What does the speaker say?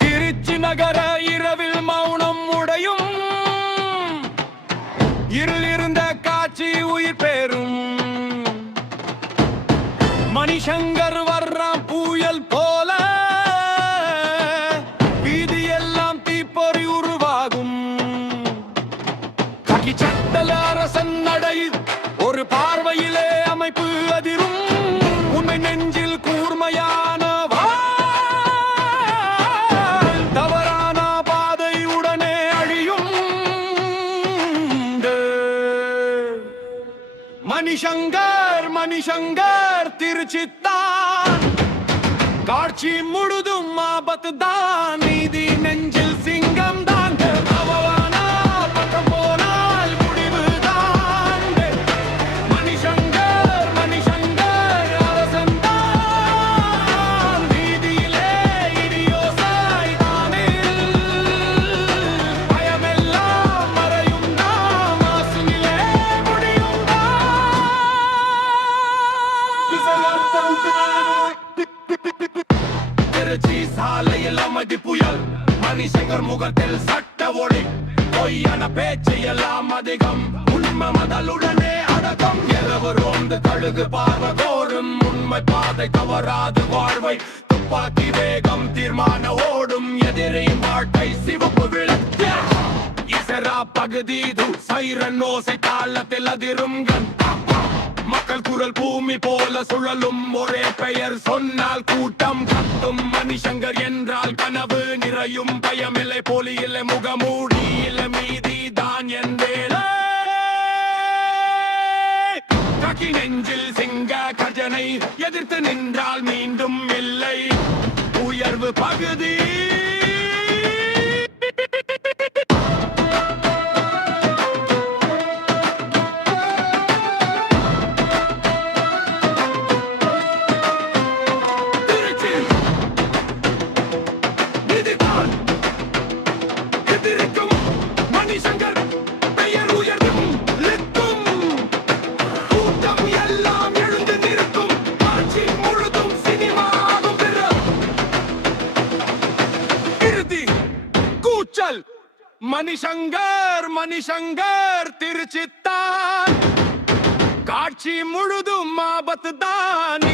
திருச்சி நகர இரவில் மௌனம் உடையும், இருள் இருந்த காட்சி உயிர் பெறும். மணிசங்கர் வர்றான் புயல் போல, வீதி எல்லாம் தீப்பொறி உருவாகும். கக்கி சட்டல அரசன் நடை ஒரு பார்வையிலே அமைப்பு அதிரும். உண்மை நெஞ்சில் கூர்மையான தவறான பாதை உடனே அழியும். மணிசங்கர் மணிசங்கர் திருச்சித்தான், காட்சி முழுதும் ஆபத்து தான். நீதி நெஞ்சில் சிங்கம் தான். பக்கம் போனால் முடிவு தான். மணிசங்கர் மணிசங்கர் அரசன் தான். வீதியிலே இடியோசாய் தானில் பயமெல்லாம் மறையும் தான். மாசுநிலே முடியும் திருச்சி சாலையில் அமைதி புயல். மணிசங்கர் முகத்தில் சட்ட ஒளி. பொய்யான பேச்சு எல்லாம் அதிகம், உண்மை மதலுடனே அடக்கம். இரவு ரோந்து கழுகு பார்வை கோரும், உண்மை பாதை தவறாது வாழ்வை. துப்பாக்கி வேகம் தீர்மான ஓடும், எதிரின் வாழ்க்கை சிவப்பு விளக்கு. இசரா பகுதி சைரன் ஓசை தாளத்தில் அதிரும். மக்கள் குரல் பூமி போல சுழலும், ஒரே பெயர் சொன்னால் கூட்டம் கத்தும். மணிசங்கர் என்றால் கனவு நிறையும், பயமில்லை போலி இல்லை முகமூடி இல்லை மீதி தான் என் வேலை. கக்கி நெஞ்சில் சிங்க கஜனை எதிர்த்து நின்றால் மீண்டும் இல்லை உயர்வு பகுதி. மணிசங்கர் பெயர் உயர்ந்தும் லித்தும், கூட்டம் எல்லாம் எழுந்து நிற்கும். காட்சி முழுதும் சினிமாகும். இறுதி கூச்சல். மணிசங்கர் மணிசங்கர் திருச்சித்தான், காட்சி முழுதும் ஆபத்து தான்.